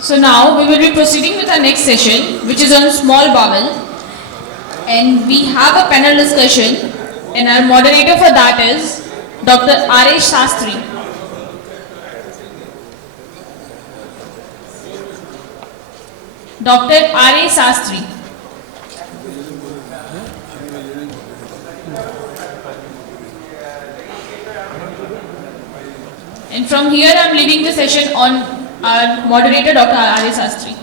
So now we will be proceeding with our next session, which is on small bowel, and we have a panel discussion, and our moderator for that is Dr. A Sastry. Dr. A Sastry. And from here I am leading the session on our moderator Dr. A Sastry.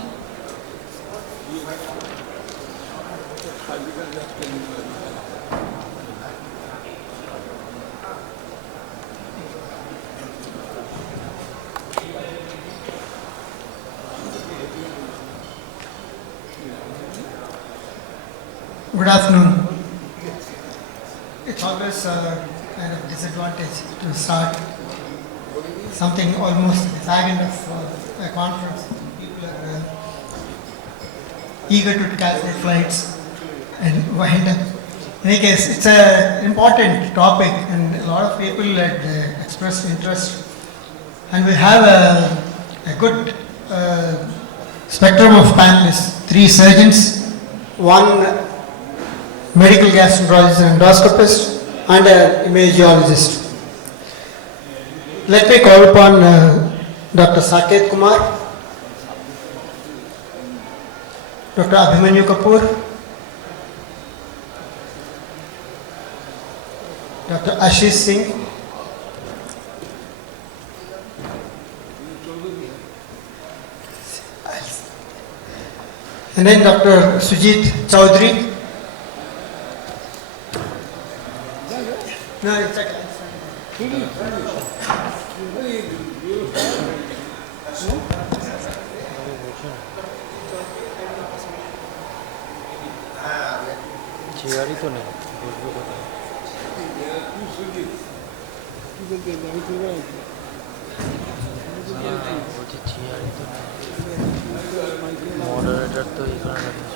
Good afternoon. It's always a kind of disadvantage to start something almost at the fag end of a conference. People are eager to calculate flights and wind up. In any case, it's an important topic and a lot of people had expressed interest. And we have a good spectrum of panelists, 3 surgeons, 1 medical gastroenterologist and endoscopist, and an imagologist. Let me call upon Dr. Saket Kumar, Dr. Abhimanyu Kapoor, Dr. Ashish Singh, and then Dr. Sujit Chaudhuri. No, it's okay. चियारी तो नहीं moderator तो ये करना नहीं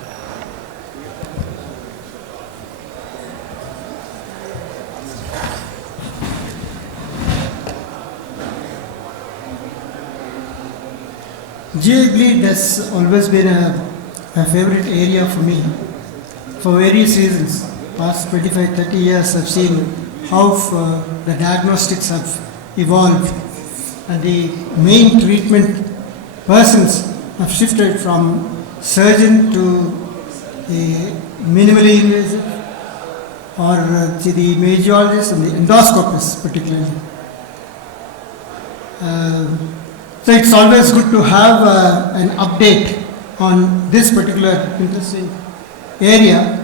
GI bleed has always been a favorite area for me for various reasons. Past 25-30 years I've seen how the diagnostics have evolved and the main treatment persons have shifted from surgeon to the minimally invasive or to the imagologist and the endoscopist particularly. So it's always good to have an update on this particular interesting area.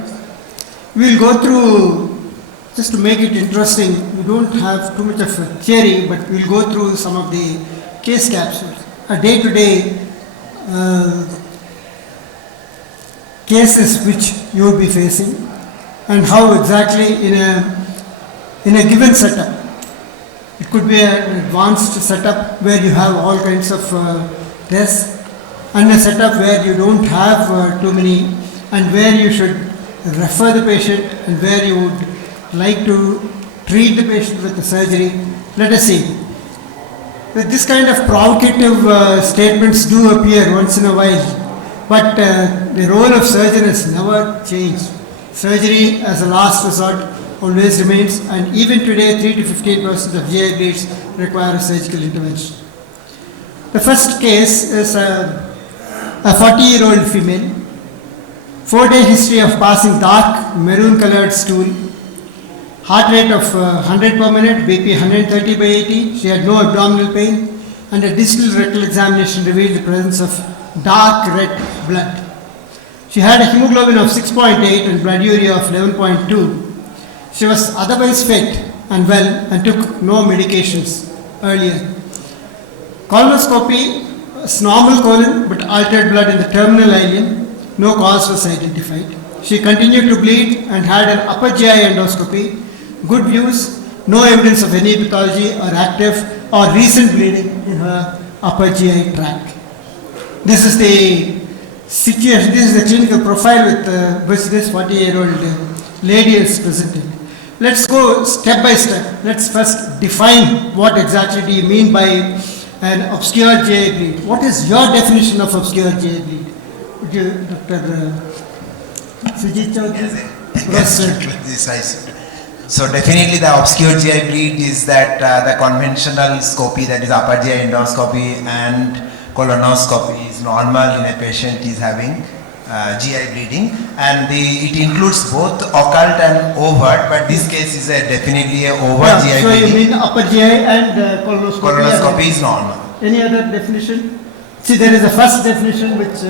We'll go through, just to make it interesting, we don't have too much of a theory, but we'll go through some of the case capsules, a day-to-day cases which you will be facing, and how exactly in a given setup. It could be an advanced setup where you have all kinds of tests, and a setup where you don't have too many, and where you should refer the patient and where you would like to treat the patient with the surgery. Let us see. But this kind of provocative statements do appear once in a while, but the role of surgeon has never changed. Surgery as a last resort always remains, and even today 3 to 15% of GI bleeds require a surgical intervention. The first case is a 40-year-old female, 4-day history of passing dark maroon colored stool, heart rate of 100 per minute, BP 130 by 80, she had no abdominal pain, and a distal rectal examination revealed the presence of dark red blood. She had a hemoglobin of 6.8 and blood urea of 11.2. She was otherwise fit and well and took no medications earlier. Colonoscopy was normal colon but altered blood in the terminal ileum. No cause was identified. She continued to bleed and had an upper GI endoscopy. Good views, no evidence of any pathology or active or recent bleeding in her upper GI tract. This is the situation, this is the clinical profile with which this 40-year-old lady is presented. Let's go step by step. Let's first define what exactly do you mean by an obscure GI bleed. What is your definition of obscure GI bleed? Would you, Dr. Sujit Chaudhuri? Yes, precise. So definitely the obscure GI bleed is that the conventional scopy, that is upper GI endoscopy and colonoscopy, is normal in a patient is having GI bleeding, and it includes both occult and overt, but this case is definitely a overt GI so bleeding. you mean upper GI and colonoscopy? Colonoscopy is normal. Any other definition? See, there is a first definition which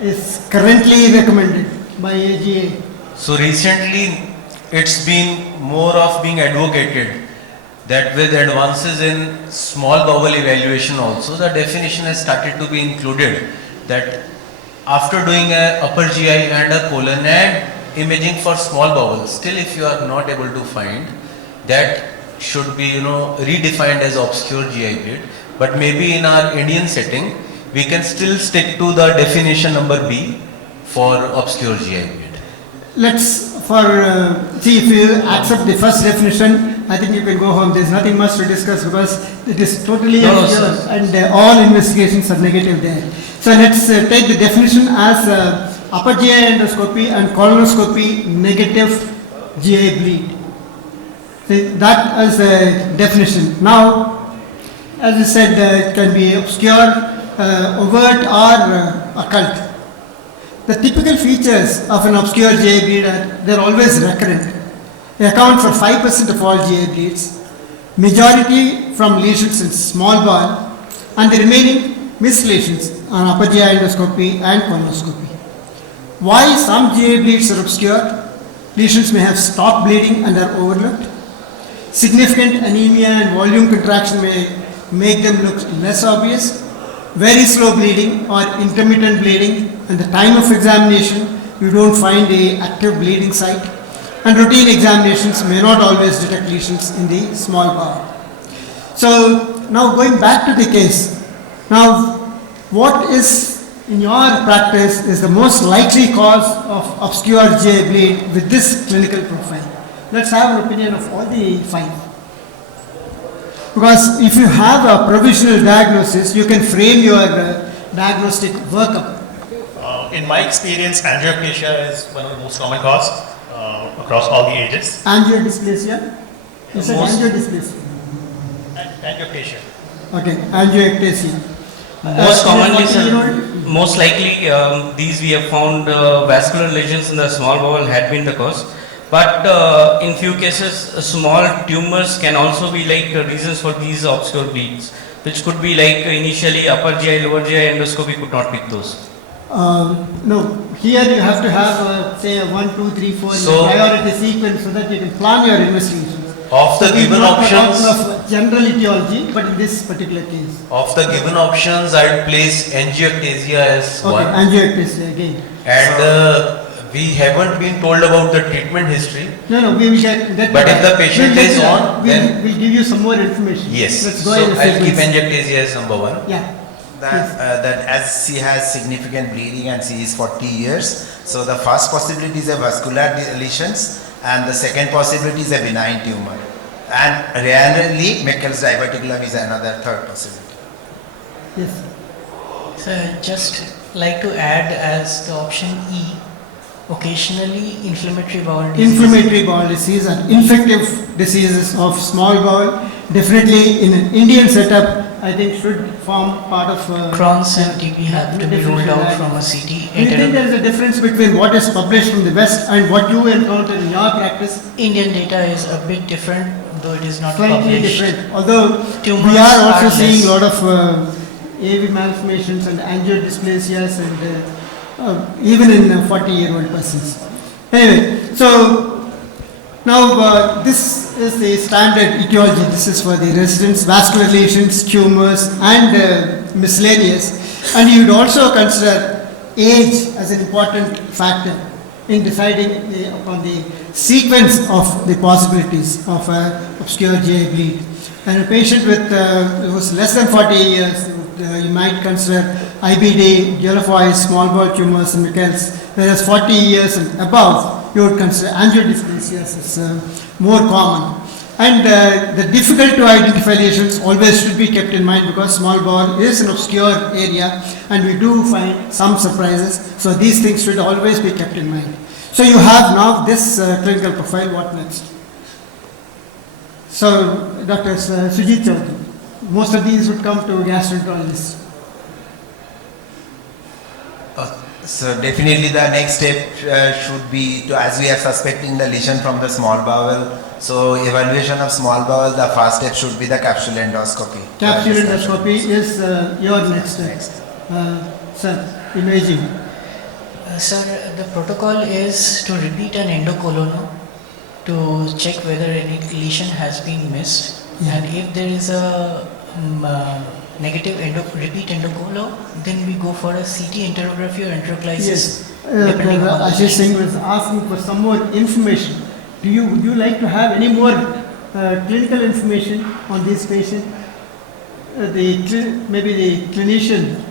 is currently recommended by AGA. So recently it's been more of being advocated that with advances in small bowel evaluation also, the definition has started to be included that after doing a upper GI and a colon and imaging for small bowel, still if you are not able to find, that should be redefined as obscure GI bleed. But maybe in our Indian setting, we can still stick to the definition number B for obscure GI bleed. Let's see if you accept the first definition. I think you can go home. There is nothing much to discuss because it is totally obscure and all investigations are negative there. So let's take the definition as upper GI endoscopy and colonoscopy negative GI bleed. See, that is a definition. Now, as I said, it can be obscure, overt or occult. The typical features of an obscure GI bleed are they are always recurrent. They account for 5% of all GI bleeds, majority from lesions in small bowel, and the remaining missed lesions on upper GI endoscopy and colonoscopy. Why some GI bleeds are obscure? Lesions may have stopped bleeding and are overlooked. Significant anemia and volume contraction may make them look less obvious. Very slow bleeding or intermittent bleeding, and the time of examination you don't find a active bleeding site, and routine examinations may not always detect lesions in the small bowel. So now going back to the case, now what is in your practice is the most likely cause of obscure GI bleed with this clinical profile? Let's have an opinion of all the 5. Because if you have a provisional diagnosis, you can frame your diagnostic workup. In my experience, angioplasia is one of the most common causes across all the ages. Angiodysplasia? You said angiodysplasia. Angioplasia. Okay, angioectasia. Most commonly, 40-year-old? most likely, these we have found vascular lesions in the small bowel had been the cause. But in few cases, small tumors can also be like reasons for these obscure bleeds, which could be like initially upper GI, lower GI endoscopy could not pick those. No, here you have to have say a 1, 2, 3, 4 priority sequence so that you can plan your investigations. Of the given options, of general etiology, but in this particular case. of the given options, I'd place angioectasia as Okay, one. angioectasia again. And we haven't been told about the treatment history. No, we will get. But if the patient is on, then we'll give you some more information. yes. Let's go So in a I'll keep sequence. angioectasia as number 1. Yeah. That as she has significant bleeding and she is 40 years, so the first possibility is a vascular lesions and the second possibility is a benign tumor. And rarely Meckel's diverticulum is another third possibility. Yes. So I'd just like to add as the option E, occasionally inflammatory bowel disease. Inflammatory bowel disease and infective diseases of small bowel definitely in an Indian setup I think should form part of Crohn's and TB have to be ruled out from a CT. Do you think there is a difference between what is published from the West and what you encounter in your practice? Indian data is a bit different, though it is not Slightly published. different. Although Tumors we are also are seeing a less. lot of AV malformations and angiodysplasias and even in 40-year-old persons. Anyway, so now this is the standard etiology. This is for the residents, vascular lesions, tumors and miscellaneous. And you would also consider age as an important factor in deciding upon the sequence of the possibilities of obscure GI bleed. And a patient with who is less than 40 years, you might consider IBD, Guilfoyle, small bowel tumors and Meckel's, whereas 40 years and above, you would consider angiodysplasias as more common. And the difficult to identify lesions always should be kept in mind because small bowel is an obscure area and we do find some surprises. So these things should always be kept in mind. So you have now this clinical profile. What next? So Dr. Sujit Chaudhuri, most of these would come to gastroenterologists. So definitely the next step should be to, as we are suspecting the lesion from the small bowel, so evaluation of small bowel, the first step should be the capsule endoscopy. Capsule endoscopy is your next step. Sir, imaging. Sir, the protocol is to repeat an endocolono to check whether any lesion has been missed, and if there is a negative repeat endocolo, then we go for a CT enterography or enteroclysis. Yes, depending on the Ashish Singh was asking for some more information. Would you like to have any more clinical information on this patient? Maybe the clinician.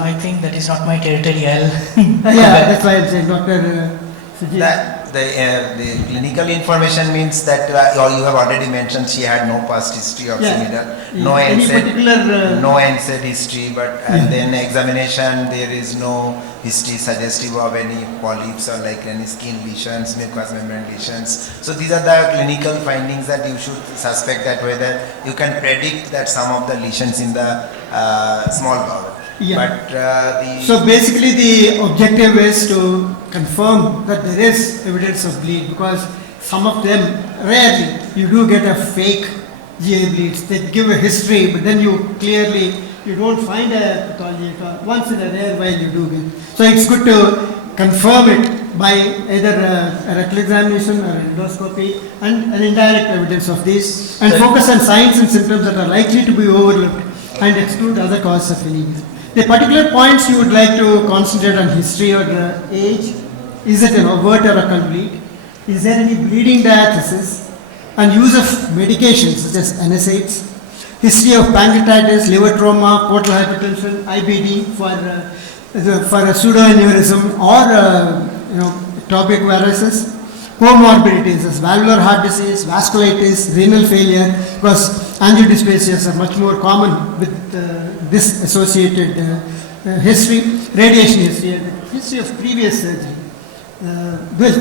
I think that is not my territory. Yeah, that's why I'm saying, Dr. Sujit. The clinical information means that you have already mentioned she had no past history of similar, no NSAID history, but and then examination there is no history suggestive of any polyps or like any skin lesions, mucous membrane lesions. So these are the clinical findings that you should suspect that whether you can predict that some of the lesions in the small bowel. Yeah. But so basically the objective is to confirm that there is evidence of bleed because some of them, rarely, you do get a fake GI bleeds. They give a history, but then you don't find a pathology at all. Once in a rare while you do get. So it's good to confirm it by either a rectal examination or endoscopy and an indirect evidence of this and focus on signs and symptoms that are likely to be overlooked and exclude other causes of anemia. The particular points you would like to concentrate on history or age. Is it an overt or occult bleed? Is there any bleeding diathesis? And use of medications such as NSAIDs. History of pancreatitis, liver trauma, portal hypertension, IBD for a pseudoaneurysm or ectopic varices. Comorbidities as valvular heart disease, vasculitis, renal failure, because angiodysplasias are much more common with this associated history, radiation history of previous surgery.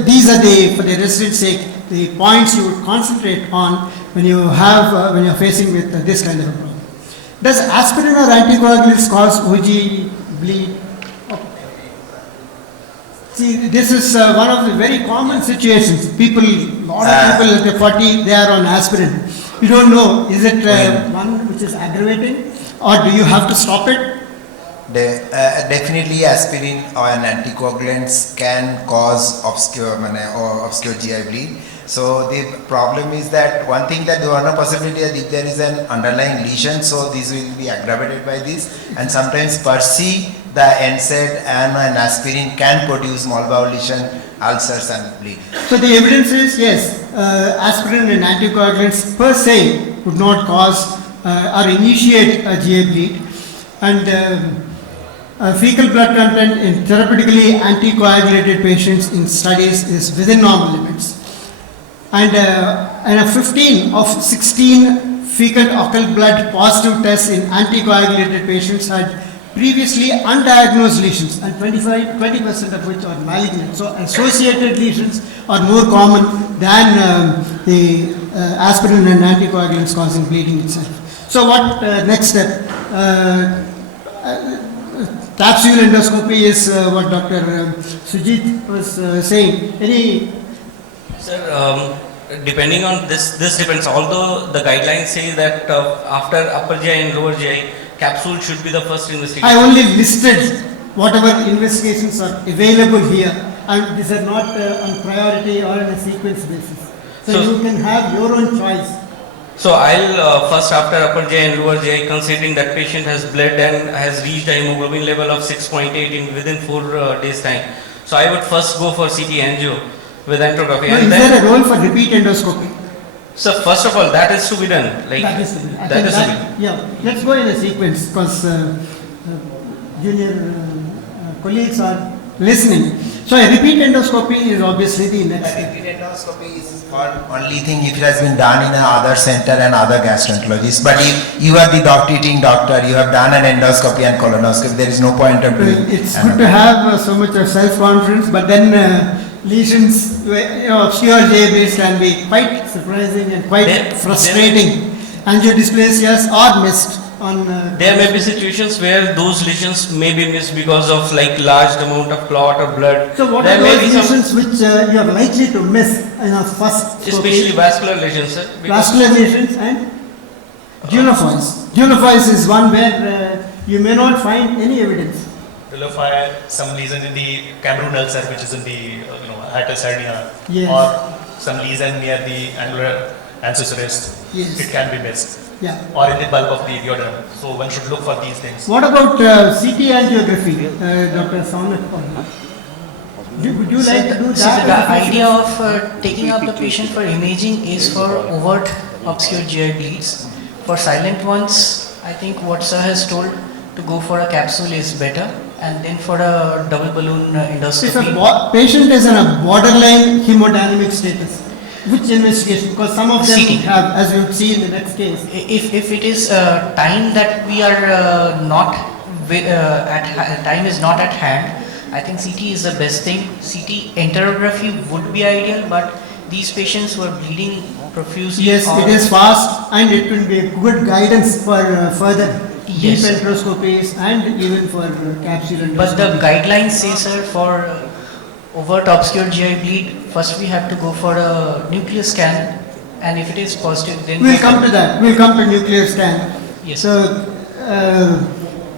These are for the resident's sake, the points you would concentrate on when you're facing with this kind of a problem. Does aspirin or anticoagulants cause OG bleed? See, this is one of the very common situations. A lot of people at 40, they are on aspirin. You don't know, is it one which is aggravating or do you have to stop it? Definitely aspirin or an anticoagulants can cause obscure GI bleed. So the problem is that one thing that there are no possibility that if there is an underlying lesion, so this will be aggravated by this, and sometimes per se the NSAID and an aspirin can produce small bowel lesion, ulcers and bleed. So the evidence is yes, aspirin and anticoagulants per se would not cause or initiate a GI bleed, and fecal blood content in therapeutically anticoagulated patients in studies is within normal limits. And a 15 of 16 fecal occult blood positive tests in anticoagulated patients had previously undiagnosed lesions, and 20% of which are malignant. So associated lesions are more common than the aspirin and anticoagulants causing bleeding itself. So what next step? Capsule endoscopy is what Dr. Sujit was saying. Sir, depending on this depends. Although the guidelines say that after upper GI and lower GI, capsule should be the first investigation. I only listed whatever investigations are available here, and these are not on priority or on a sequence basis. So you can have your own choice. So I'll first, after upper GI and lower GI, considering that patient has bled and has reached a hemoglobin level of 6.8 in within 4 days time. So I would first go for CT angio with angiography. No, and is then, there a role for repeat endoscopy? So first of all, that is to be done. Like That is to be. Yeah, let's go in a sequence because junior colleagues are listening. So a repeat endoscopy is obviously the next step. Repeat endoscopy is only thing if it has been done in another center and other gastroenterologists. But if you are the treating doctor, you have done an endoscopy and colonoscopy, there is no point of doing. It's good to have so much of self-confidence, but then lesions, obscure JBs can be quite surprising and quite frustrating. Angiodysplasias are missed on. There may be situations where those lesions may be missed because of like large amount of clot or blood. So what There are may those be some- lesions which you are likely to miss in a first Especially vascular lesions, sir. because- vascular lesions and Unifoils. Unifoils is one where you may not find any evidence. Vilify, some lesion in the Cameroon ulcer, which is in the hiatus hernia, Yes. or some lesion near the angular ancestors, Yes. it can be missed, Yeah. or in the bulb of the duodenum. So one should look for these things. What about CT angiography, Dr. Saunak Paul? Would you like to do So that? the idea of taking up the patient for imaging is for overt obscure GI bleeds. For silent ones, I think what sir has told, to go for a capsule is better, and then for a double balloon If endoscopy. a patient is in a borderline hemodynamic status, which investigation? Because some of them CT. have, as you would see in the next case. If it is time that we are not time is not at hand, I think CT is the best thing. CT enterography would be ideal, but these patients who are bleeding profusely. Yes, or- it is fast and it will be a good guidance for further deep Yes. enteroscopies and even for capsule endoscopy. But the guidelines say, sir, for overt obscure GI bleed, first we have to go for a nuclear scan, and if it is positive, then We'll come to that. We'll come to nuclear scan. Yes. So,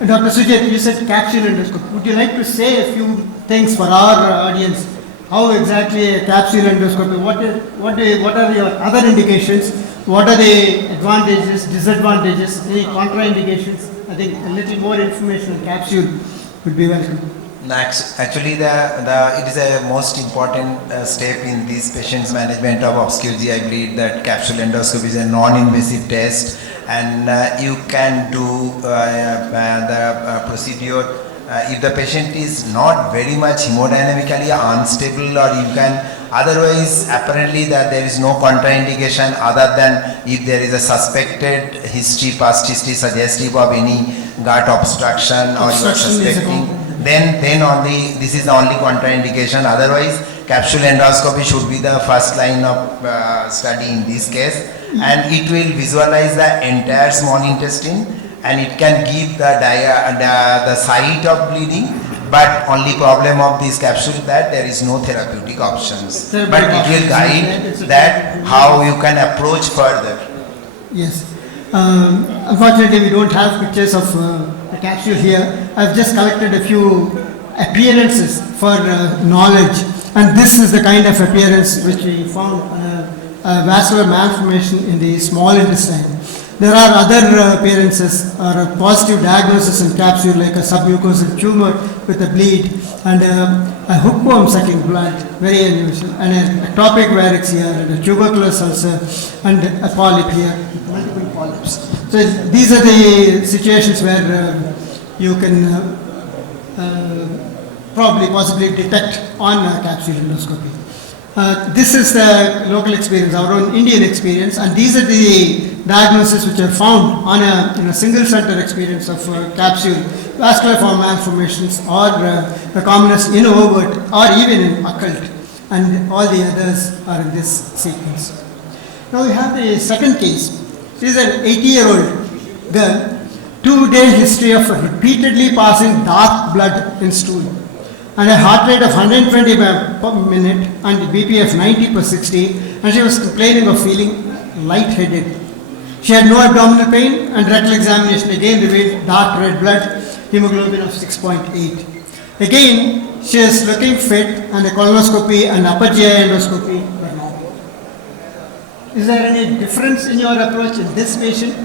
Dr. Sujit, you said capsule endoscopy. Would you like to say a few things for our audience? How exactly a capsule endoscopy? What are your other indications? What are the advantages, disadvantages, any contraindications? I think a little more information on capsule would be welcome. Actually, it is a most important step in this patient's management of obscure GI bleed. That capsule endoscopy is a non-invasive test, and you can do the procedure if the patient is not very much hemodynamically unstable, or you can otherwise apparently that there is no contraindication other than if there is a suspected history, past history suggestive of any gut obstruction or you are Obstruction is a suspecting. Then only this is the only contraindication. Otherwise, capsule endoscopy should be the first line of study in this case, and it will visualize the entire small intestine, and it can give the site of bleeding. But only problem of this capsule that there is no therapeutic options. But it will guide that how you can approach further. Yes. Unfortunately, we don't have pictures of the capsule here. I've just collected a few appearances for knowledge, and this is the kind of appearance which we found vascular malformation in the small intestine. There are other appearances or a positive diagnosis in capsule like a submucosal tumor with a bleed and a hookworm sucking blood, very unusual, and an ectopic varix here and a tuberculous ulcer and a polyp here, multiple polyps. So these are the situations where you can possibly detect on capsule endoscopy. This is the local experience, our own Indian experience, and these are the diagnoses which are found on in a single center experience of capsule vascular form malformations, or the commonest in overt or even in occult, and all the others are in this sequence. Now we have the second case. This is an 80-year-old girl, 2-day history of repeatedly passing dark blood in stool, and a heart rate of 120 per minute and BP of 90/60, and she was complaining of feeling lightheaded. She had no abdominal pain, and rectal examination again revealed dark red blood, hemoglobin of 6.8. Again, she is looking fit, and a colonoscopy and upper GI endoscopy were normal. Is there any difference in your approach in this patient?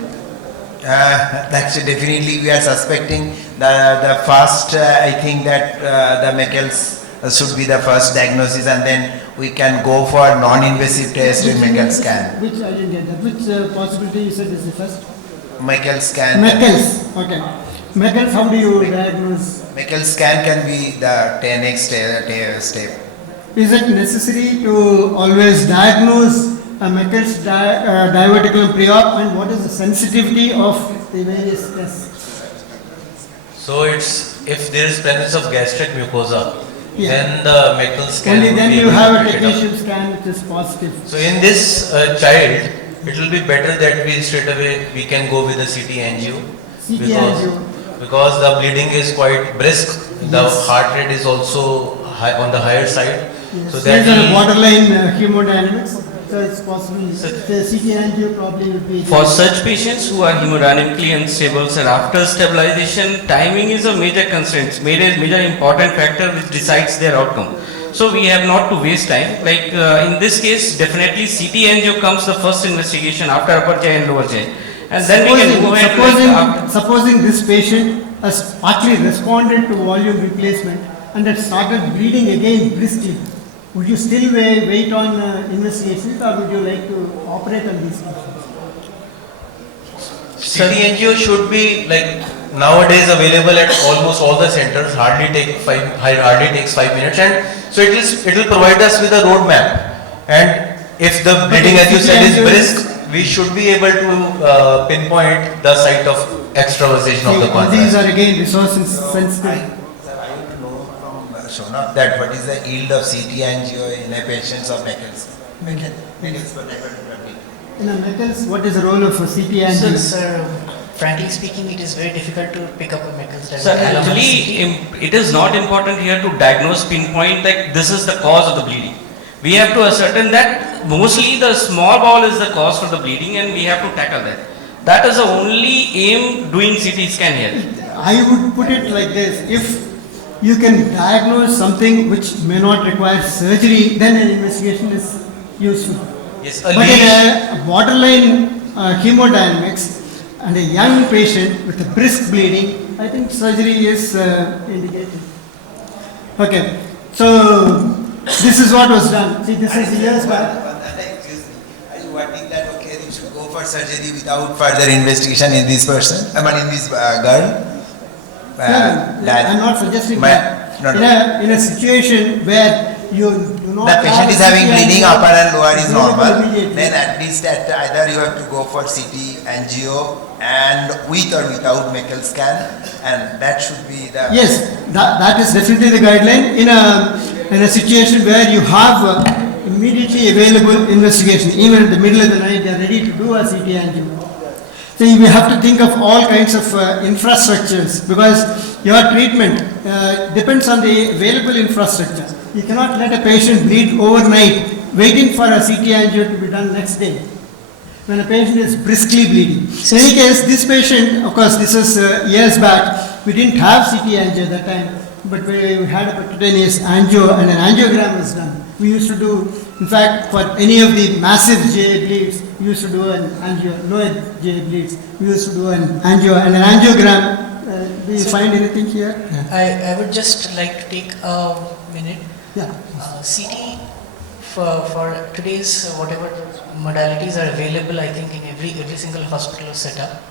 Actually, definitely we are suspecting the first, I think that the Meckel's should be the first diagnosis, and then we can go for non-invasive test with Meckel's scan. Which I didn't get that. Which possibility you said is the first? Meckel's scan. Meckel's, okay. Mechels, how do you diagnose? Mechel scan can be the 10x step. Is it necessary to always diagnose a Mechel's diverticulum pre-op, and what is the sensitivity of the various tests? So it's, if there is presence of gastric mucosa, Yeah. then the Mechel scan Only would then be you able have to a pick it up. technician scan which is positive. So in this child, it will be better that we straight away we can go with the CT angio CT angio. because the bleeding is quite brisk. The Yes. heart rate is also high, on the higher side. So Yes. that There's a will- borderline hemodynamics, so it's possible. The CT angio probably would be. For such patients who are hemodynamically unstable, sir, after stabilization, timing is a major constraint, major important factor which decides their outcome. So we have not to waste time. Like in this case, definitely CT angio comes the first investigation after upper GI and lower GI, and then we can go ahead. Supposing this patient has partly responded to volume replacement and had started bleeding again briskly, would you still wait on investigations, or would you like to operate on these patients? CT angio should be like nowadays available at almost all the centers. Hardly takes 5 minutes, and so it will provide us with a roadmap. And if the bleeding, as you said, is brisk, we should be able to pinpoint the site of extravasation of the These contrast. are again resource sensitive. I want to know from Saunak that what is the yield of CT angio in a patients of Mechel's for diverticulum. In a Mechel's, what is the role of a CT So, angio? sir, frankly speaking, it is very difficult to pick up a Mechel's So diverticulum. actually, it is not important here to diagnose, pinpoint that this is the cause of the bleeding. We have to ascertain that mostly the small bowel is the cause for the bleeding, and we have to tackle that. That is the only aim doing CT scan here. I would put it like this: if you can diagnose something which may not require surgery, then an investigation is useful. Yes, But in a borderline hemodynamics and a young patient with a brisk bleeding, I think surgery is indicated. Okay, so this is what was done. See, this is years back. Excuse me. Are you wanting that okay, you should go for surgery without further investigation in this person? I mean, in this girl? No, I'm not suggesting that. No. In a situation where you do not The patient is having CT bleeding, angio, upper and lower is you will normal. immediately. Then at least either you have to go for CT angio and with or without Meckel scan, and that should be the. Yes, that is definitely the guideline. In a situation where you have immediately available investigation, even in the middle of the night, they are ready to do a CT angio. So we have to think of all kinds of infrastructures, because your treatment depends on the available infrastructure. You cannot let a patient bleed overnight waiting for a CT angio to be done next day when a patient is briskly bleeding. In any case, this patient, of course, this is years back, we didn't have CT angio at that time, but we had a percutaneous angio and an angiogram was done. We used to do, in fact, for any of the massive GA bleeds, we used to do an angio, lower GA bleeds, we used to do an angio and an angiogram. Do you find anything here? I would just like to take a minute. Yeah. CT for today's whatever modalities are available, I think in every single hospital or setup,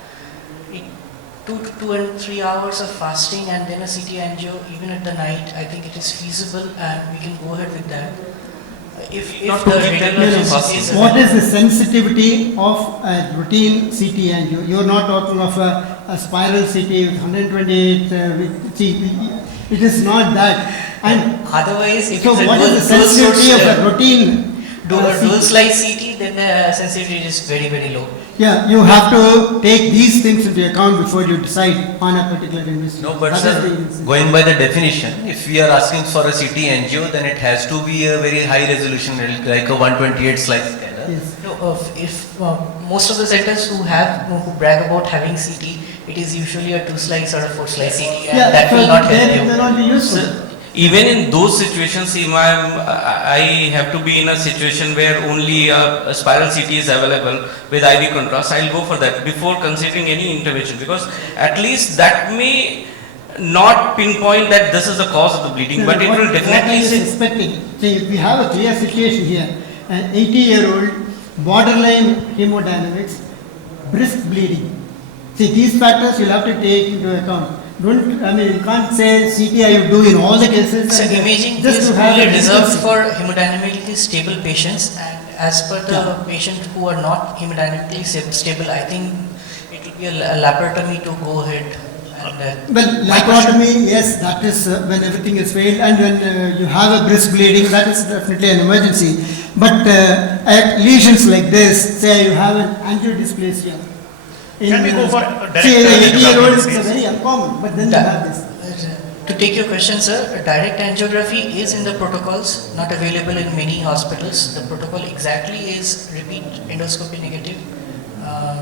2 and 3 hours of fasting and then a CT angio even at the night, I think it is feasible and we can go ahead with that. If Not the to keep them radiologist is What is the sensitivity of a routine CT angio? You are not talking of a spiral CT with 128 it is not that. And otherwise, if so it's a what is the sensitivity of a routine dual slice CT, then the sensitivity is very, very low. Yeah, you have to take these things into account before you decide on a particular investigation. No, but That sir, is the- going by the definition, if we are asking for a CT angio, then it has to be a very high resolution, like a 128 slice scanner. Yes. No, if most of the centers who brag about having CT, it is usually a 2 slice or a 4 slice CT, and Yeah, that so will not then help it may you. not be useful. So, even in those situations, I have to be in a situation where only a spiral CT is available with IV contrast. I'll go for that before considering any intervention, because at least that may not pinpoint that this is the cause of the bleeding, but it will What are definitely you say. suspecting? See, if we have a clear situation here, an 80-year-old, borderline hemodynamics, brisk bleeding, See, these factors you'll have to take into account. You can't say CT you do in all the cases. So and, imaging just is to have only a reserved discrepancy. for hemodynamically stable patients, and as per the patient who are not hemodynamically stable, I think it will be a laparotomy to go ahead. And, Well, laparotomy, yes, that is when everything is failed, and when you have a breast bleeding, that is definitely an emergency. But at lesions like this, say you have an angiodysplasia. Can we go for direct See, in an 80-year-old, it's angiography? very uncommon, but then you have this. To take your question, sir, direct angiography is in the protocols, not available in many hospitals. The protocol exactly is repeat endoscopy negative,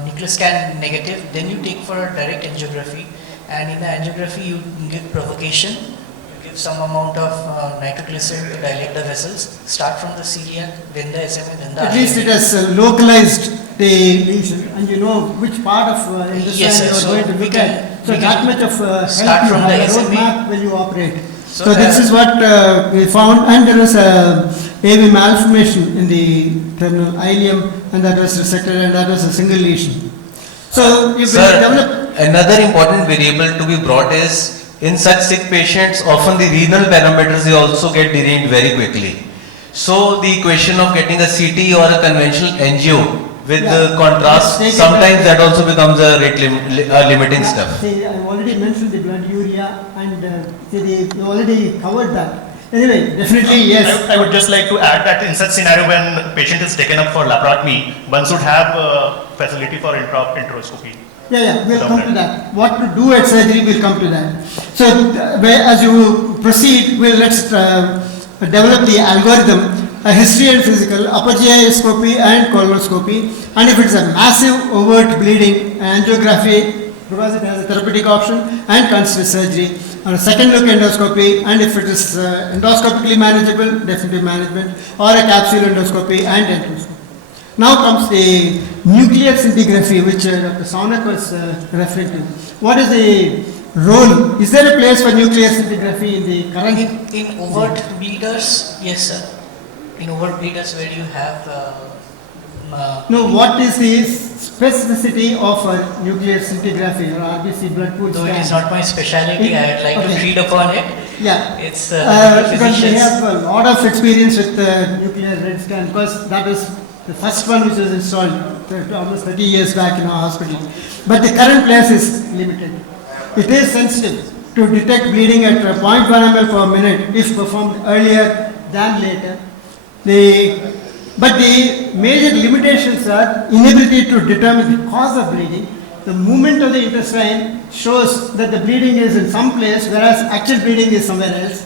nuclear scan negative, then you take for a direct angiography, and in the angiography you give provocation, you give some amount of nitroglycerin to dilate the vessels, start from the celiac, then the SMA, then the At least IAP. it has localized the lesion, and you know which part of intestine Yes, sir. you are So going to we look can- at. So we that can much of start help you from have the a SMA. roadmap when you operate. So, So this is what we found, and there was a AV malformation in the terminal ileum, and that was resected, and that was a single lesion. So you Sir, will develop. another important variable to be brought is in such sick patients, often the renal parameters they also get deranged very quickly. So the question of getting a CT or a conventional angio with Yeah. the contrast, Let's take it sometimes up. that also becomes a limiting stuff. See, I already mentioned the blood urea, and you already covered that. Anyway, definitely yes. I would just like to add that in such scenario when patient is taken up for laparotomy, one should have facility for enteroscopy. Yeah, we'll come to that. What to do at surgery, we'll come to that. So, as you proceed, let's develop the algorithm, a history and physical, upper GI and colonoscopy, and if it's a massive overt bleeding, angiography, because it has a therapeutic option, and consider surgery, or a second look endoscopy, and if it is endoscopically manageable, definitive management, or a capsule endoscopy and endoscopy. Now comes the nuclear scintigraphy, which Dr. Saunak was referring to. What is the role? Is there a place for nuclear scintigraphy in the current? In overt bleeders, yes, sir. In overt bleeders where you have No, what is the specificity of a nuclear scintigraphy or RBC blood pool though scan? it is not my specialty, I would like to Okay. treat upon it. Yeah. It's Because we physicians. have a lot of experience with nuclear red scan, because that was the first one which was installed almost 30 years back in our hospital. But the current place is limited. It is sensitive to detect bleeding at 0.1 ml per minute if performed earlier than later. But the major limitations are inability to determine the cause of bleeding. The movement of the intestine shows that the bleeding is in some place, whereas actual bleeding is somewhere else.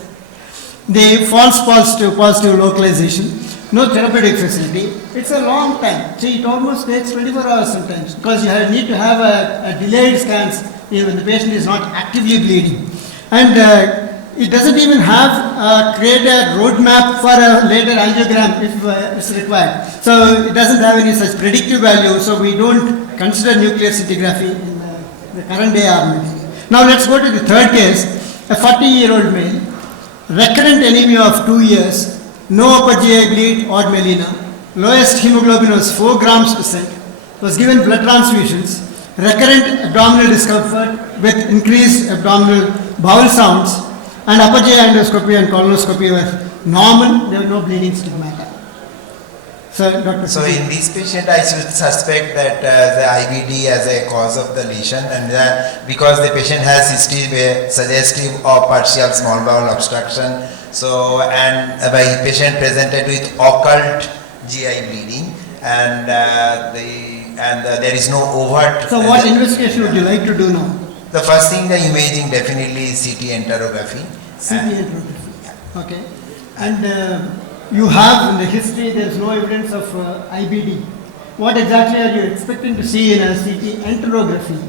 The false positive localization, no therapeutic facility. It's a long time. See, it almost takes 24 hours sometimes, because you need to have a delayed scans when the patient is not actively bleeding. And it doesn't even have create a roadmap for a later angiogram if it's required. So it doesn't have any such predictive value. So we don't consider nuclear scintigraphy in the current day armamentarium. Now let's go to the third case. A 40-year-old male, recurrent anemia of 2 years, no upper GI bleed or melena, lowest hemoglobin was 4 grams %, was given blood transfusions, recurrent abdominal discomfort with increased abdominal bowel sounds, and upper GI endoscopy and colonoscopy were normal, there were no bleeding stigmata. So, Dr. So in this patient, I should suspect that the IBD as a cause of the lesion, and because the patient has history suggestive of partial small bowel obstruction. So, and the patient presented with occult GI bleeding, and there is no overt. So what investigation would you like to do now? The first thing, the imaging definitely is CT enterography. CT enterography. Okay. And you have in the history, there is no evidence of IBD. What exactly are you expecting to see in a CT enterography?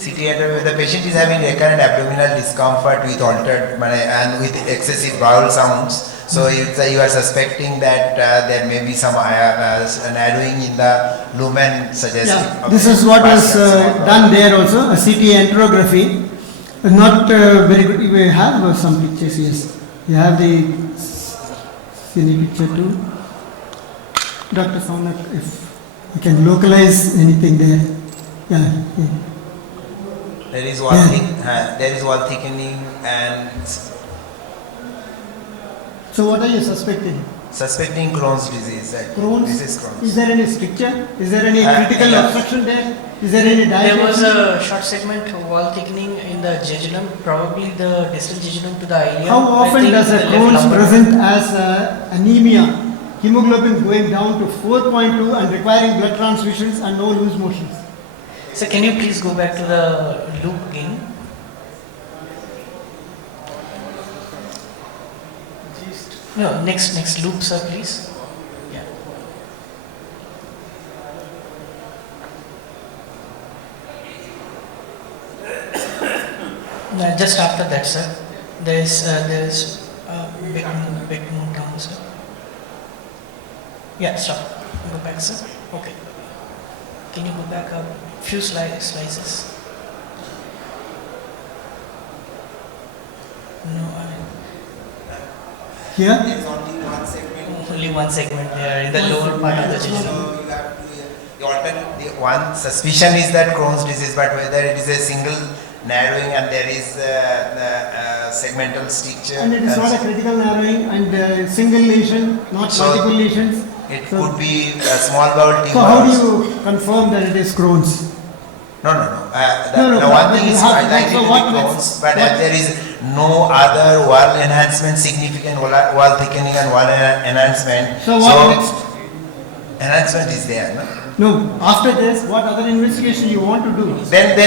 CT enterography, the patient is having recurrent abdominal discomfort with altered and with excessive bowel sounds. So you are suspecting that there may be some narrowing in the lumen suggesting. Yeah, this is what was done there also, a CT enterography. Not very good. We have some pictures, yes. You have the cine picture too. Dr. Saunak, if you can localize anything there. Yeah. There is wall, there is wall thickening and So what are you suspecting? suspecting Crohn's disease. Crohn's? This is Crohn's. Is there any stricture? Is there any critical yeah. obstruction there? Is there any There was dilation? a short segment wall thickening in the jejunum, probably the distal jejunum to the ileum. How I often think does the a left Crohn's lumbar. present as anemia, hemoglobin going down to 4.2 and requiring blood transfusions and no loose motions? So can you please go back to the loop again? No, next loop, sir, please. Yeah. No, just after that, sir. There's bit more down, sir. Yeah, stop. Go back, sir. Okay. Can you go back a few slices? No, Here? There is only one segment. only one segment there in the lower part of the jejunum. So you have to, the one suspicion is that Crohn's disease, but whether it is a single narrowing and there is segmental stricture. And it is not a critical narrowing and single lesion, not So, multiple lesions. It So- could be a small bowel tumor. So how do also. you confirm that it is Crohn's? No. No, The one but thing you is have- likely to so be what Crohn's, next? but What- there is no other wall enhancement, significant wall thickening and wall enhancement. So what next? Enhancement is there, no? No, after this, what other investigation you want to do? Then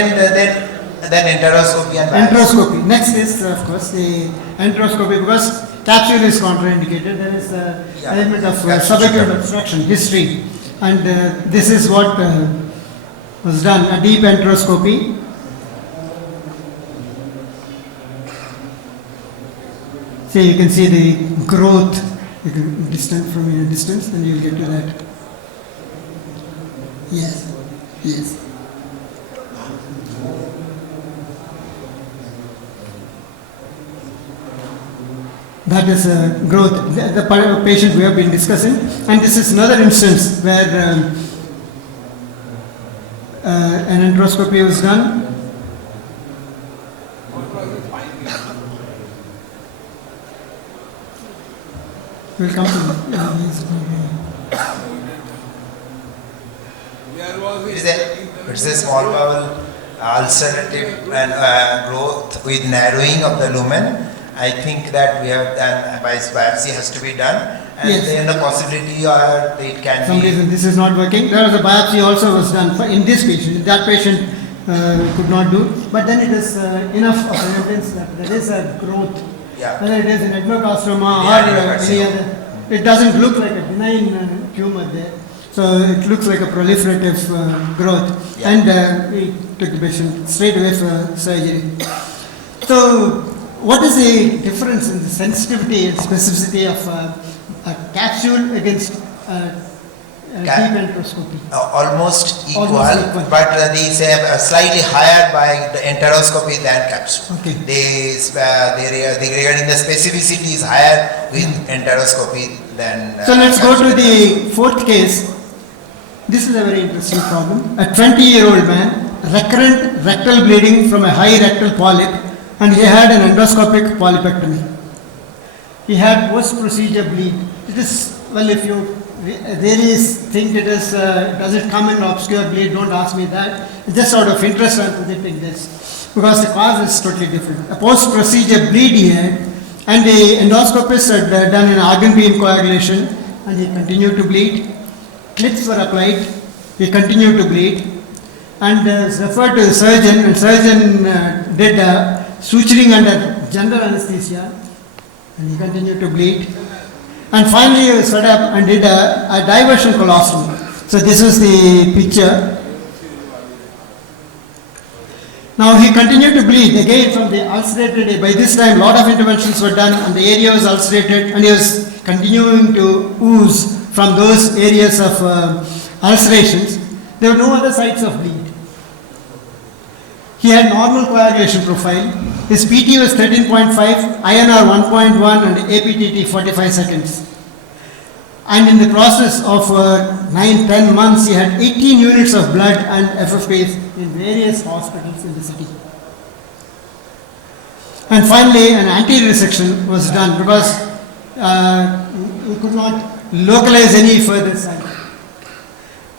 enteroscopy and biopsy. Enteroscopy. Next is, of course, the enteroscopy because capsule is contraindicated. There is an Yeah. element of Capsule subacute should obstruction, history. And this is what was done, a deep enteroscopy. See, you can see the growth. You can distance from a distance and you'll get to that. Yes. That is growth. The patient we have been discussing, and this is another instance where an enteroscopy was done. We'll come to It's a small bowel ulcerative and growth with narrowing of the lumen. I think that we have done, biopsy has to be done, and Yes. then the possibility or it can some be. reason this is not working. There was a biopsy also was done in this patient. That patient could not do, but then it is enough of evidence that there is a growth. Yeah. Whether it is an adenocarcinoma Yeah, or any adenocarcinoma. other, it doesn't look like a benign tumor there. So it looks like a proliferative growth, Yeah. and we took the patient straight away for surgery. So, what is the difference in the sensitivity and specificity of a capsule against deep enteroscopy? Almost equal, Almost equal. but they say slightly higher by the enteroscopy than capsule. Okay. They regarding the specificity is higher with enteroscopy than. So let's go capsule. to the fourth case. This is a very interesting problem. A 20-year-old man, recurrent rectal bleeding from a high rectal polyp, and he had an endoscopic polypectomy. He had post-procedure bleed. It is, well, if you really think it is, does it come in obscure bleed, don't ask me that. Just out of interest I'm predicting this, because the cause is totally different. A post-procedure bleed he had, and the endoscopist had done an organ beam coagulation, and he continued to bleed. Clips were applied, he continued to bleed, and was referred to the surgeon, and surgeon did suturing under general anesthesia, and he continued to bleed. And finally he was fed up and did a diversion colostomy. So this was the picture. Now he continued to bleed again from the ulcerated. By this time, lot of interventions were done, and the area was ulcerated, and he was continuing to ooze from those areas of ulcerations. There were no other sites of bleed. He had normal coagulation profile. His PT was 13.5, INR 1.1, and APTT 45 seconds. And in the process of 9-10 months, he had 18 units of blood and FFPs in various hospitals in the city. And finally, an anterior section was done because we could not localize any further side.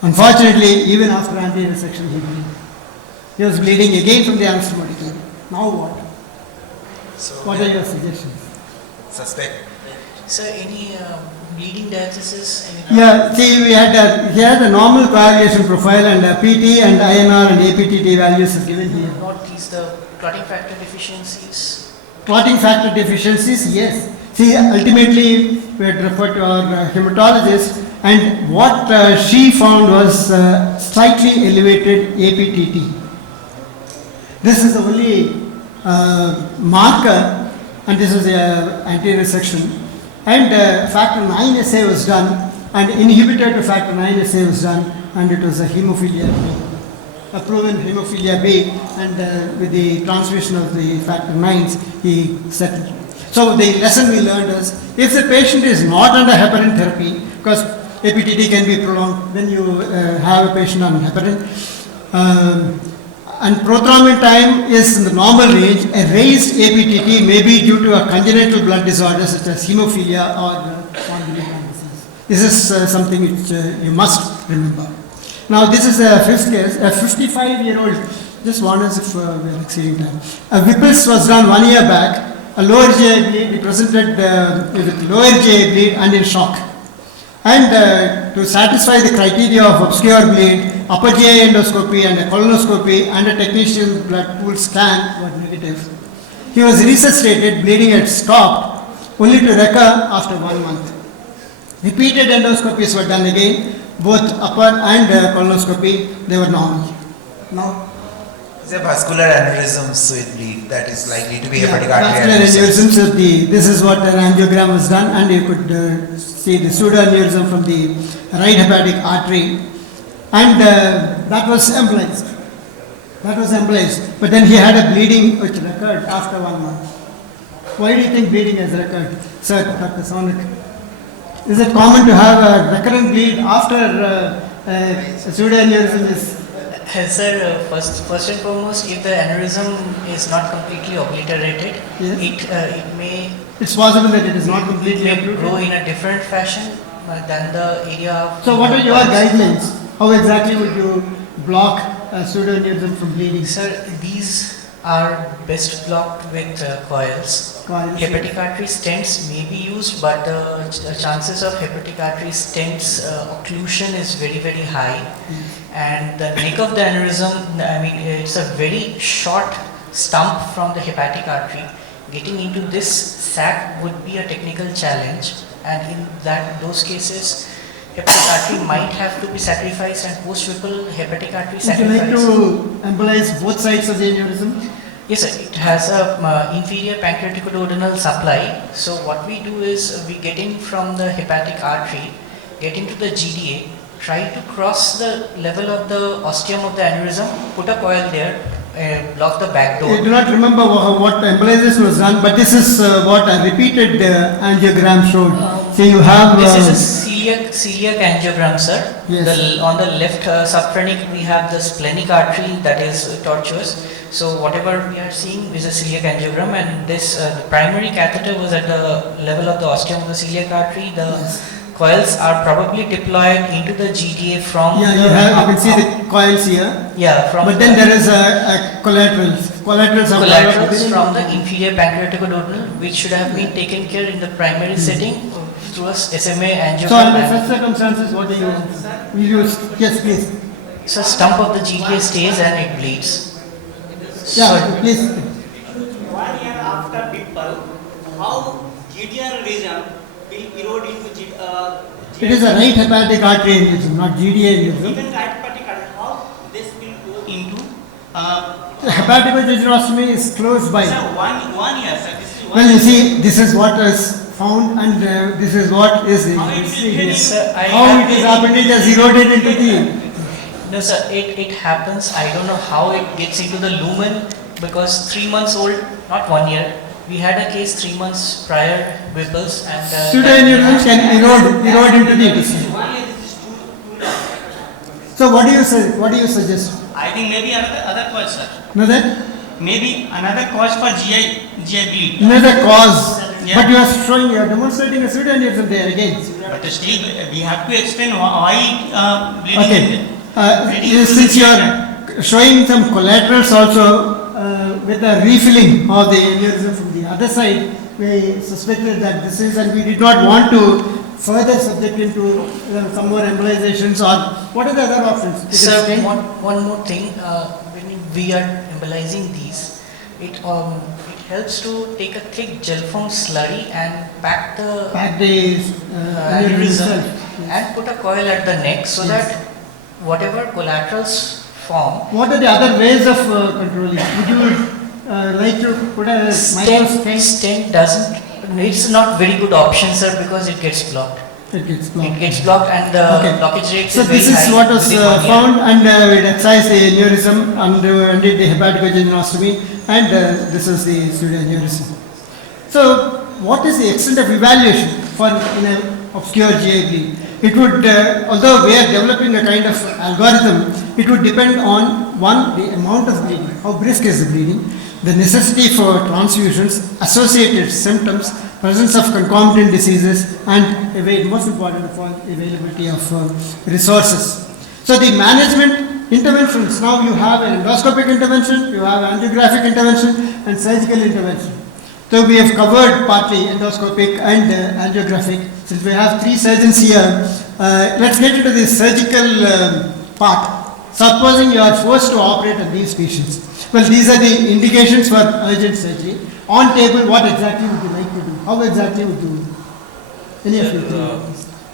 Unfortunately, even after anterior section, he was bleeding again from the anastomotic limb. Now what? What are your suggestions? Suspect. Sir, any bleeding diagnosis? Any Yeah, see, he had a normal coagulation profile, and PT and INR and APTT values are given here. Not these, the clotting factor deficiencies? Clotting factor deficiencies, yes. See, ultimately, we had referred to our hematologist, and what she found was slightly elevated APTT. This is the only marker, and this is the anterior section. And factor 9 assay was done, and inhibitor to factor 9 assay was done, and it was a hemophilia B, a proven hemophilia B, and with the transmission of the factor 9s, he settled. So the lesson we learned is, if the patient is not under heparin therapy, because APTT can be prolonged when you have a patient on heparin, and prothrombin time is in the normal range, a raised APTT may be due to a congenital blood disorder such as hemophilia or spondylolisthesis disease. This is something which you must remember. Now this is a fifth case, a 55-year-old, just wonders if we are exceeding time. A Whipple's was done 1 year back, a lower GI bleed, he presented with lower GI bleed and in shock. And to satisfy the criteria of obscure bleed, upper GI endoscopy and a colonoscopy and a technetium blood pool scan were negative. He was resuscitated, bleeding had stopped, only to recur after 1 month. Repeated endoscopies were done again, both upper and colonoscopy, they were normal. Now, It's a vascular aneurysms with bleed that is likely to be hepatic vascular artery aneurysms of this is what an angiogram was done, and you could see the pseudoaneurysm from the right hepatic artery, and that was embolized. That was embolized. But then he had a bleeding which recurred after 1 month. Why do you think bleeding has recurred? Sir, Dr. Saunak. Is it common to have a recurrent bleed after a pseudoaneurysm is? Sir, first and foremost, if the aneurysm is not completely obliterated, Yes. it may It's possible that it is not completely obliterated. grow in a different fashion than the area of... So what are your guidelines? How exactly would you block a pseudoaneurysm from bleeding? Sir, these are best blocked with coils. Coils, Hepatic artery stents may be used, but the chances of hepatic artery stents occlusion is very, very high. And the neck of the aneurysm, I mean, it's a very short stump from the hepatic artery. Getting into this sac would be a technical challenge, and in those cases, hepatic artery might have to be sacrificed, and post-Whipple hepatic artery Would you like sacrifice. to embolize both sides of the aneurysm? Yes, sir. It has a inferior pancreaticoduodenal supply. So what we do is we get in from the hepatic artery, get into the GDA, try to cross the level of the ostium of the aneurysm, put a coil there, block the back door. I do not remember what embolization was done, but this is what a repeated angiogram showed. So you have... This is a celiac angiogram, sir. Yes. On the left subphrenic, we have the splenic artery that is tortuous. So whatever we are seeing is a celiac angiogram, and this the primary catheter was at the level of the ostium of the celiac artery. The coils are probably deployed into the GDA from... Yeah, you can see the coils here. Yeah, from... But then there is a collaterals. Collaterals are collaterals from the inferior pancreaticoduodenal, which should have been taken care in the primary setting through a SMA angiogram. So under such circumstances, what do you use? Yes, please. So stump of the GDA stays and it bleeds. Yeah, please. 1 year after Whipple, how GDR region will erode into It is a right hepatic artery aneurysm, not GDA aneurysm. even right hepatic artery, how this will go into The hepatojejunostomy is close by. sir, one year, sir. This is 1 Well, year. you see, this is what is found, and this is what is the How it will history get here. in- Sir, How it is happened, it has eroded into the... No sir, it happens. I don't know how it gets into the lumen, because 3 months old, not 1 year. We had a case 3 months prior, Whipples, and... Pseudoaneurysms can erode into the intestine. 1 year, this is too long. So what do you say? What do you suggest? I think maybe another question. Know that? maybe another cause for GI bleed. Another cause, Yeah. but you are demonstrating a pseudoaneurysm there again. But still, we have to explain why bleeding Okay, bleeding is since you are showing some collaterals also with the refilling of the aneurysm from the other side, we suspected that this is, and we did not want to further subject into some more embolizations, or what are the other options? You can Sir, explain? one more thing, when we are embolizing these, it helps to take a thick gel form slurry and pack the Pack the aneurysm aneurysm itself. and put a coil at the neck so Yes. that whatever collaterals form, What are the other ways of controlling? Would you like to put a micro stent doesn't, it's not very good option, sir, because it gets blocked. It gets blocked. It gets blocked and the Okay. blockage rate So is very this is high what was within 1 year. found, and we excised the aneurysm and did the hepatocytostomy, and this is the pseudoaneurysm. So what is the extent of evaluation for in an obscure GI bleed? It would, although we are developing a kind of algorithm, it would depend on one, the amount of bleeding, how brisk is the bleeding, the necessity for transfusions, associated symptoms, presence of concomitant diseases, and most important of all, availability of resources. So the management interventions, now you have an endoscopic intervention, you have angiographic intervention, and surgical intervention. So we have covered partly endoscopic and angiographic. Since we have 3 surgeons here, let's get into the surgical part. Supposing you are forced to operate on these patients. Well, these are the indications for urgent surgery. On table, what exactly would you like to do? How exactly would you? Any of you?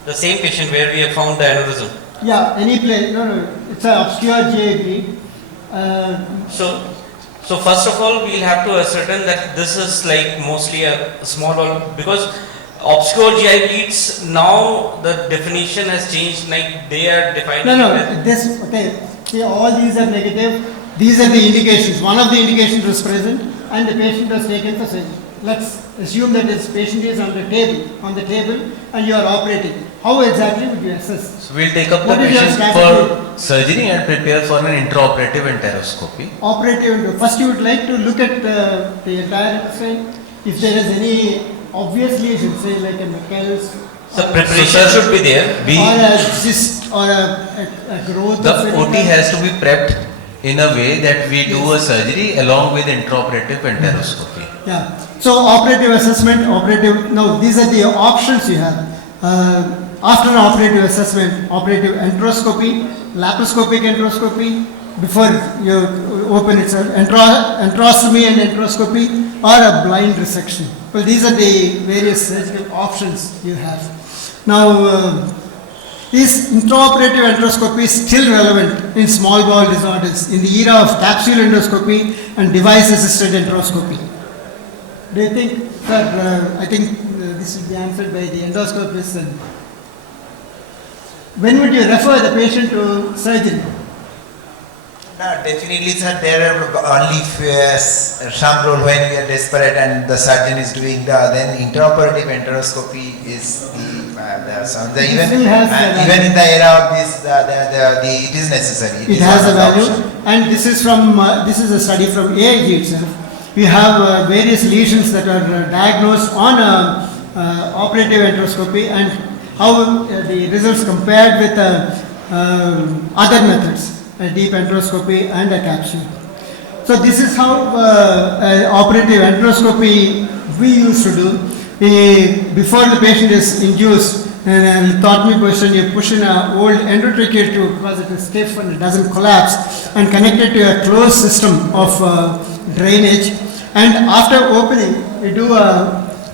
The same patient where we have found the aneurysm. Yeah, any place. No, it's an obscure GI bleed. So first of all, we'll have to ascertain that this is like mostly a small bowel, because obscure GI bleeds, now the definition has changed, like they are defining No, it as- this, okay, see, all these are negative, these are the indications, one of the indications was present and the patient was taken for surgery. Let's assume that this patient is on the table and you are operating. How exactly would you assess? So we'll take up the What is your patient strategy? for surgery and prepare for an intraoperative enteroscopy. Operative, first you would like to look at the entire intestine, if there is any obvious lesion, say like a Meckel's, So or preparation should be there. a cyst or a growth. The of any OT kind. has to be prepped in a way that we do a surgery along with intraoperative enteroscopy. Yeah. So operative assessment, no, these are the options you have. After an operative assessment, operative enteroscopy, laparoscopic enteroscopy, before you open itself, enterostomy and enteroscopy, or a blind resection. Well, these are the various surgical options you have. Now, is intraoperative enteroscopy still relevant in small bowel disorders in the era of capsule endoscopy and device-assisted enteroscopy? Do you think, sir, I think this will be answered by the endoscopist. And when would you refer the patient to surgery? No, definitely, sir. There are only some role when we are desperate and the surgeon is doing then intraoperative enteroscopy is even in the era of this, it is necessary. It has a value, and this is from this is a study from AIG itself. We have various lesions that are diagnosed on operative enteroscopy and how the results compared with other methods, a deep enteroscopy and a capsule. So this is how operative enteroscopy we used to do. Before the patient is induced, and taught me question, you push in an old endotracheal tube because it is stiff and it doesn't collapse, and connect it to a closed system of drainage. And after opening, we do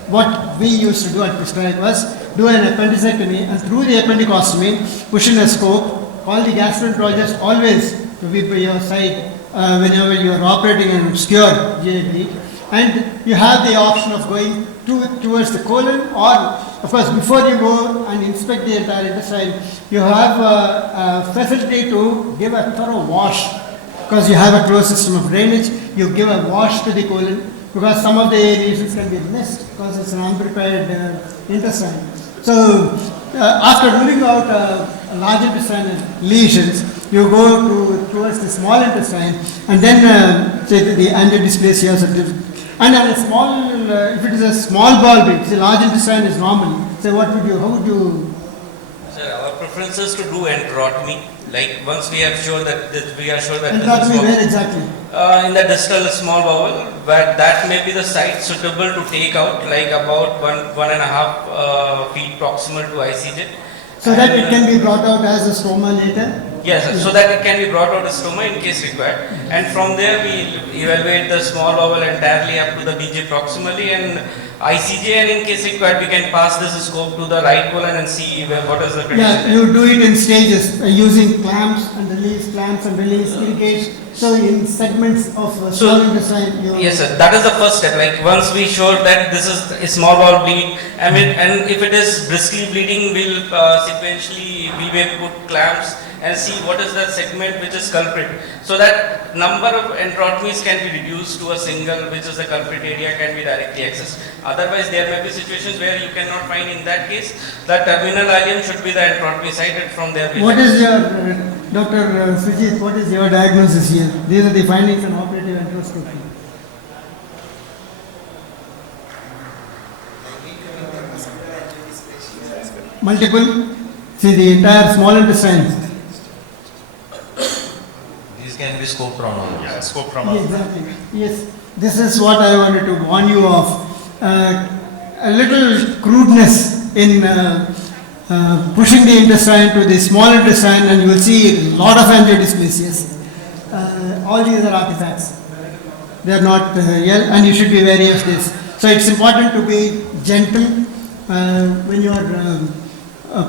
what we used to do at prescribe was do an appendicectomy, and through the appendicostomy, push in a scope. Call the gastroenterologist always to be by your side whenever you are operating an obscure GI bleed. And you have the option of going towards the colon, or of course before you go and inspect the entire intestine, you have a facility to give a thorough wash, because you have a closed system of drainage. You give a wash to the colon, because some of the lesions can be missed because it's an unprepared intestine. So after ruling out large intestinal lesions, you go towards the small intestine, and then say the angiodysplasias are different. And on a small, if it is a small bowel bleed, the large intestine is normal. So how would you? Sir, our preference is to do enterotomy. Like once we are sure that Enterotomy where exactly? In the distal small bowel, but that may be the site suitable to take out, like about 1.5 feet proximal to ICJ. So that it can be brought out as a stoma later? Yes, sir. So that it can be brought out as stoma in case required. And from there we evaluate the small bowel entirely up to the BJ proximally and ICJ, and in case required we can pass this scope to the right colon and see what is the condition. Yeah, you do it in stages using clamps and release, irrigate. So in segments of small intestine. Yes, sir. That is the first step. Like once we show that this is a small bowel bleed, and if it is briskly bleeding, we'll sequentially we will put clamps and see what is the segment which is culprit. So that number of enterotomies can be reduced to a single, which is the culprit area can be directly accessed. Otherwise, there may be situations where you cannot find. In that case, the terminal ileum should be the enterotomy site, and from there. What is your Dr. Sujit? What is your diagnosis here? These are the findings on operative enteroscopy. Multiple. See the entire small intestine. These can be scoped from all. Yeah, scope from Yeah, exactly. Yes, this is what I wanted to warn you of. A little crudeness in pushing the intestine to the small intestine, and you will see a lot of angiodysplasias. All these are artifacts. They are not real, and you should be wary of this. So it's important to be gentle when you are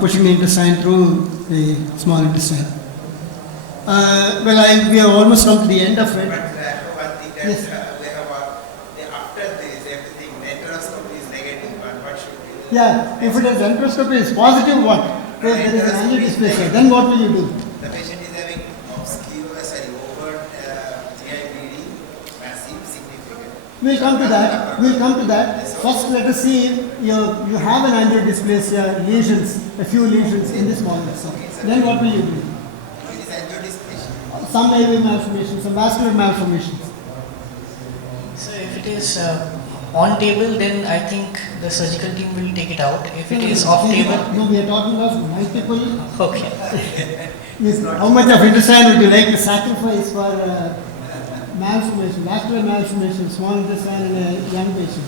pushing the intestine through the small intestine. We have almost come to the end of it. But one thing that Yes. after this, everything, enteroscopy is negative, but what should we do? Yeah, if it is enteroscopy is positive, what? If there is an angiodysplasia, then what will you do? The patient is having overt GI bleeding, massive, significant. We'll come to that. First, let us see you have an angiodysplasia lesions, a few lesions in this small vessel. Then what will you do? It is angiodysplasia. Some AV malformations, some vascular malformations. So if it is on table, then I think the surgical team will take it out. If it is off table, No, we are talking of multiple. okay. Yes, how much of intestine would you like to sacrifice for malformation, vascular malformation, small intestine in a young patient?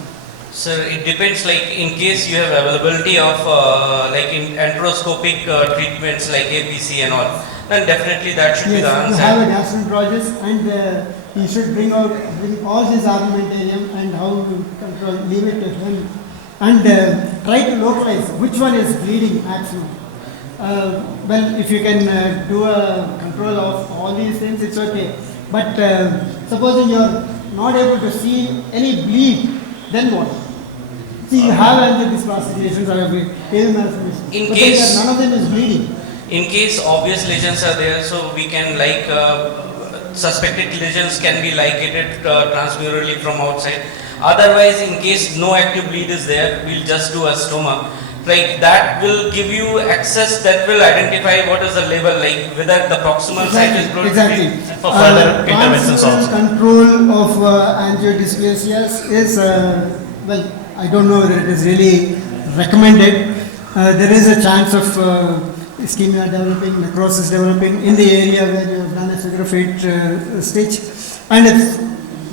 Sir, it depends. Like in case you have availability of like in enteroscopic treatments like APC and all, then definitely that should be the Yes, answer. you have a gastroenterologist, and you should bring all his armamentarium and how you control, leave it to him, and try to localize which one is bleeding maximum. Well, if you can do a control of all these things, it's okay. But supposing you're not able to see any bleed, then what? See, you have angiodysplasiations or AV malformations, In but case- then none of them is bleeding. In case obvious lesions are there, so we can like suspected lesions can be ligated transmurally from outside. Otherwise, in case no active bleed is there, we'll just do a stoma. Like that will give you access that will identify what is the level, like whether the proximal site is blood. Exactly. For further interventions Transmural also. control of angiodysplasias is, well, I don't know whether it is really recommended. There is a chance of ischemia developing, necrosis developing in the area where you have done a figure of 8 stitch. And if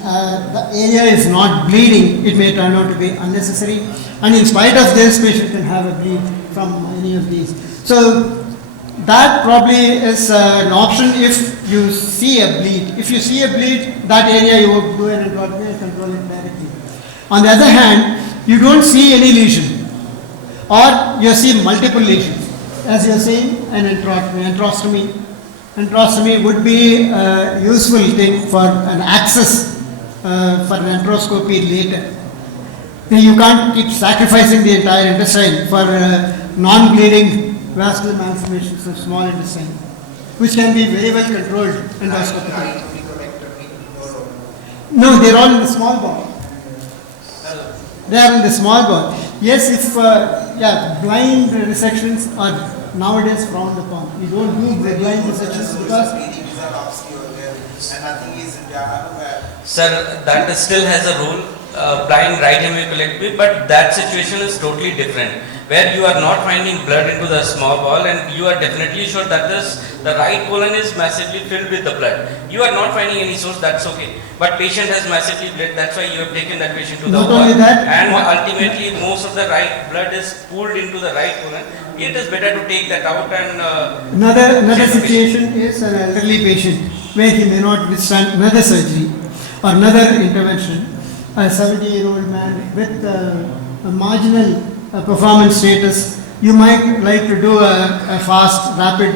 the area is not bleeding, it may turn out to be unnecessary. And in spite of this, patient can have a bleed from any of these. So that probably is an option if you see a bleed. If you see a bleed, that area you would do an enterotomy and control it directly. On the other hand, you don't see any lesion, or you see multiple lesions. As you are saying, an enterostomy. Enterostomy would be a useful thing for an access for an enteroscopy later. You can't keep sacrificing the entire intestine for non-bleeding vascular malformations of small intestine, which can be very well controlled endoscopically. No, they're all in the small bowel. They are in the small bowel. Yes, if blind resections or nowadays frowned upon. You don't do blind dissections because Sir, that still has a rule, blind right hemicolectomy, but that situation is totally different, where you are not finding blood into the small bowel and you are definitely sure that the right colon is massively filled with the blood. You are not finding any source, that's okay. But patient has massively bled, that's why you have taken that patient to the Not OR. only that, And ultimately most of the right blood is pooled into the right colon. It is better to take that out and another check the patient. situation is an elderly patient where he may not withstand another surgery or another intervention. A 70-year-old man with a marginal performance status, you might like to do a fast, rapid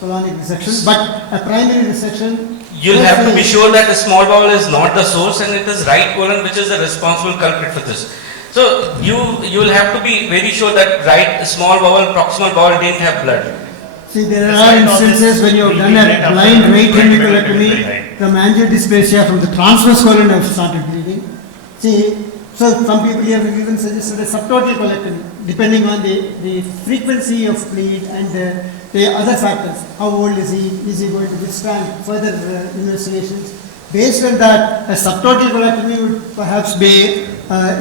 colonic resection, but a primary resection. You'll have to be sure that the small bowel is not the source and it is right colon which is the responsible culprit for this. So you will have to be very sure that right small bowel, proximal bowel didn't have blood. See, there are instances when you have done a blind right hemicolectomy, from angiodysplasia from the transverse colon have started bleeding. See, so some people have even suggested a subtotal colectomy, depending on the frequency of bleed and the other factors. How old is he? Is he going to withstand further investigations? Based on that, a subtotal colectomy would perhaps be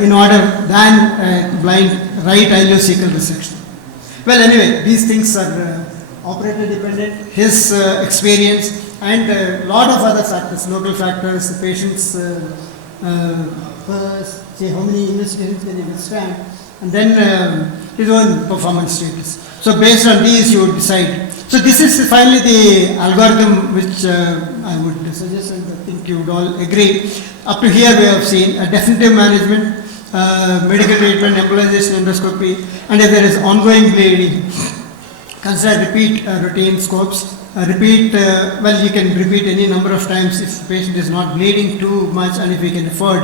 in order than blind right ileocecal resection. Well, anyway, these things are operator dependent, his experience and a lot of other factors, local factors, the patient's say how many investigations can he withstand, and then his own performance status. So based on these you would decide. So this is finally the algorithm which I would suggest, and I think you would all agree. Up to here we have seen a definitive management, medical treatment, embolization, endoscopy, and if there is ongoing bleeding, consider repeat routine scopes. Repeat, well, you can repeat any number of times if the patient is not bleeding too much and if we can afford.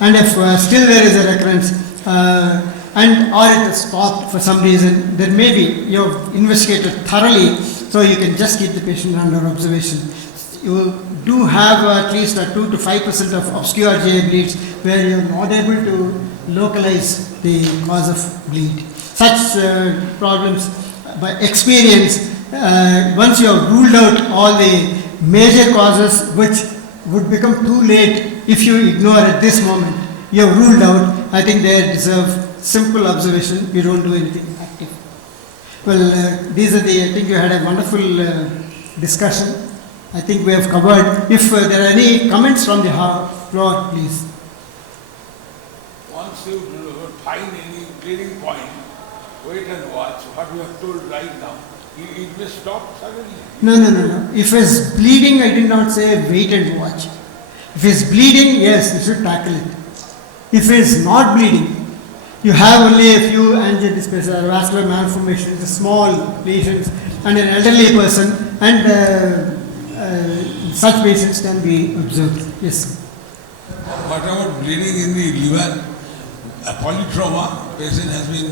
And if still there is a recurrence and or it has stopped for some reason, there may be, you have investigated thoroughly, so you can just keep the patient under observation. You do have at least a 2 to 5% of obscure GI bleeds where you are not able to localize the cause of bleed. Such problems by experience, once you have ruled out all the major causes which would become too late if you ignore at this moment, you have ruled out, I think they deserve simple observation, you don't do anything active. Well, these are I think you had a wonderful discussion. I think we have covered. If there are any comments from the floor, please. Once you find any bleeding point, wait and watch what we have told right now. It may stop suddenly. No. If it's bleeding, I did not say wait and watch. If it's bleeding, yes, you should tackle it. If it's not bleeding, you have only a few angiodysplasia, vascular malformations, small lesions, and an elderly person, and such patients can be observed. Yes. What about bleeding in the liver? A polytrauma patient has been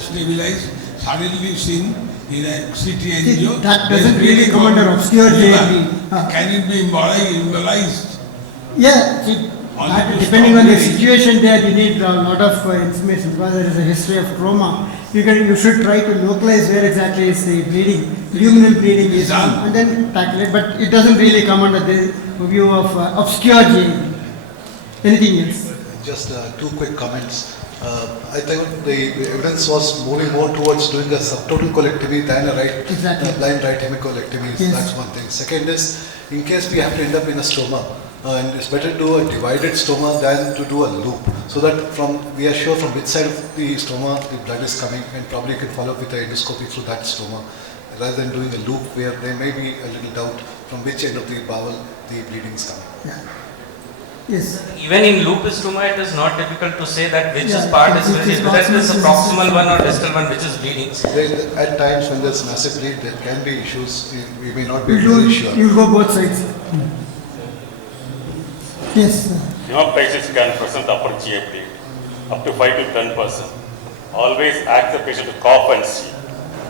stabilized, suddenly seen in a CT angio. That doesn't really come under obscure GI. Can it be embolized? Yeah, that, depending on the situation there, you need a lot of information because there is a history of trauma. You should try to localize where exactly is the bleeding, luminal bleeding is done, and then tackle it. But it doesn't really come under the view of obscure GI. Anything else? Just two quick comments. I think the evidence was moving more towards doing a subtotal colectomy than a blind right hemicolectomy. Yes. That's one thing. Second is, in case we have to end up in a stoma, and it's better to do a divided stoma than to do a loop, so that we are sure from which side of the stoma the blood is coming, and probably can follow up with the endoscopy through that stoma, rather than doing a loop where there may be a little doubt from which end of the bowel the bleeding is coming. Yeah. Yes. Even in lupus stoma, it is not difficult to say that which part is bleeding, whether it is a proximal one or distal one which is bleeding. At times when there's massive bleed, there can be issues. We may not be really sure. You go both sides. Yes. Your patients can present upper GI bleed up to 5 to 10%. Always ask the patient to cough and see.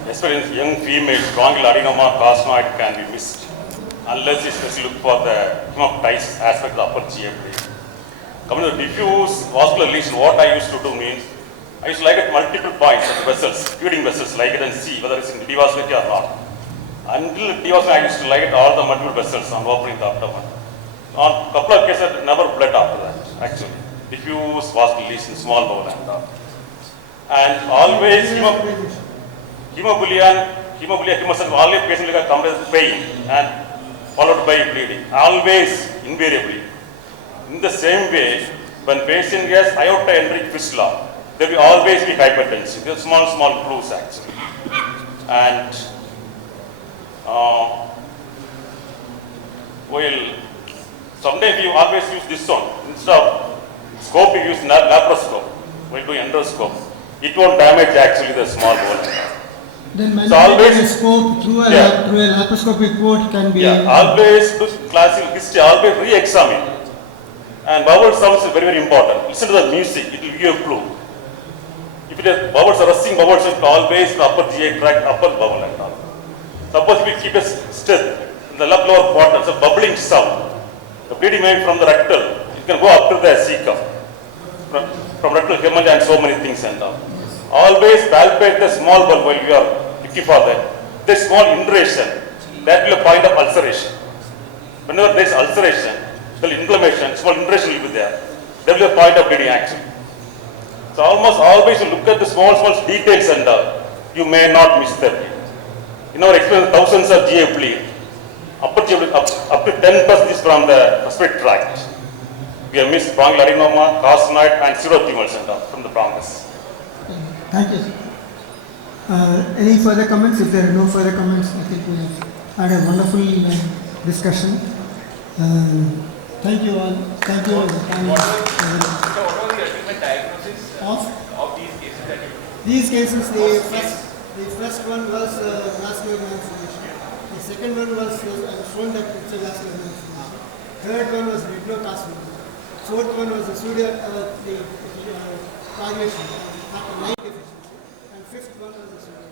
Especially in young females, bronchial adenoma carcinoid can be missed unless you especially look for the hemoptysis aspect of the upper GI bleed. Coming to the diffuse vascular lesion, what I used to do means I used to ligate multiple points of the vessels, feeding vessels, ligate and see whether it's in devasculity or not. Until devasculation, I used to ligate all the multiple vessels on opening the abdomen. On a couple of cases, it never bled after that, actually. Diffuse vascular lesion, small bowel and all. And always hemophilia, hemolysis, always patient like a compressive pain and followed by bleeding. Always, invariably. In the same way, when patient gets aorta-enteric fistula, there will always be hypertension. There are small clues actually. And well, sometimes you always use this one. Instead of scope, you use laparoscope. While doing endoscope, it won't damage actually the small bowel. Then So always a scope through a laparoscopic port can be. Always do classical history. Always re-examine. And bowel sounds is very important. Listen to the music. It will give you a clue. If it is bowels are resting bowels, it will always upper GI tract, upper bowel and all. Suppose if you keep a still in the lower quarter, it's a bubbling sound. The bleeding may be from the rectal. It can go up to the cecum. From rectal hemorrhage and so many things and all. Always palpate the small bowel while you are looking for that. The small induration, that will be a point of ulceration. Whenever there is ulceration, the inflammation, small induration will be there. There will be a point of bleeding action. So almost always you look at the small details and you may not miss them. In our experience, thousands of GI bleed. Upper GI bleed up to 10% is from the respiratory tract. We have missed bronchiolaryngoma, carcinoid and pseudotumors and from the bronchus. Thank you. Any further comments? If there are no further comments, I think we have had a wonderful discussion. Thank you all. Thank you all. So what was the ultimate diagnosis of these cases that you? These cases, the first one was vascular malformation. The second one was shown that it's a vascular malformation. Third one was reticulocarcinoma. Fourth one was the coagulation, line deficiency. And fifth one was the pseudo.